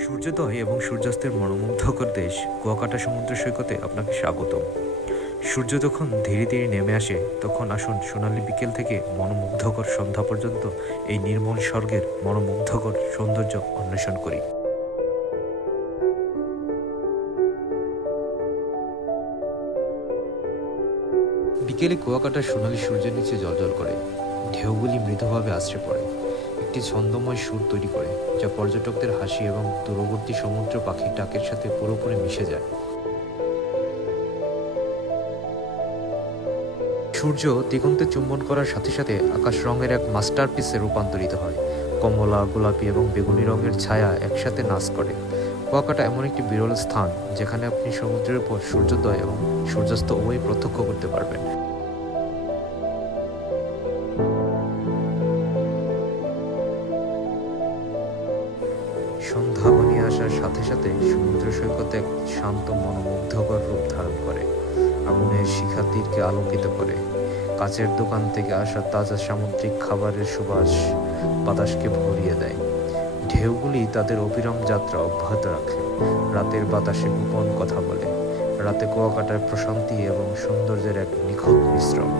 সূর্যোদয় এবং সূর্যাস্তের মনোমুগ্ধকর দেশ কুয়াকাটা সমুদ্র সৈকতে আপনাকে স্বাগতম। সূর্য যখন ধীরে ধীরে নেমে আসে তখন আসুন সোনালী বিকেল থেকে মনোমুগ্ধকর সন্ধ্যা পর্যন্ত এই নির্মল স্বর্গের মনোমুগ্ধকর সৌন্দর্য অন্বেষণ করি। বিকেলে কুয়াকাটার সোনালী সূর্যের নিচে জ্বলজ্বল করে, ঢেউগুলি মৃদুভাবে আছড়ে পড়ে, একটি ছন্দময় সুর তৈরি করে যা পর্যটকদের হাসি এবং দূরবর্তী সমুদ্র পাখির ডাকের সাথে পুরোপুরি মিশে যায়। সূর্য দিগন্তে চুম্বন করার সাথে সাথে আকাশ রঙের এক মাস্টারপিসে রূপান্তরিত হয়। কমলা, গোলাপি এবং বেগুনি রঙের ছায়া একসাথে নাচ করে। কুয়াকাটা এমন একটি বিরল স্থান যেখানে আপনি সমুদ্রের উপর সূর্যোদয় এবং সূর্যাস্ত উভয়ই প্রত্যক্ষ করতে পারবেন। সন্ধ্যা ঘনিয়ে আসার সাথে সাথে সমুদ্র সৈকত এক শান্ত মনোমুগ্ধকর রূপ ধারণ করে। আগুনের শিখা তীরকে আলোকিত করে, কাছের দোকান থেকে আসা তাজা সামুদ্রিক খাবারের সুবাস বাতাসকে ভরিয়ে দেয়। ঢেউগুলি তাদের অবিরাম যাত্রা অব্যাহত রাখে, রাতের বাতাসে গোপন কথা বলে। রাতে কুয়াকাটার প্রশান্তি এবং সৌন্দর্যের এক নিখুঁত মিশ্রণ।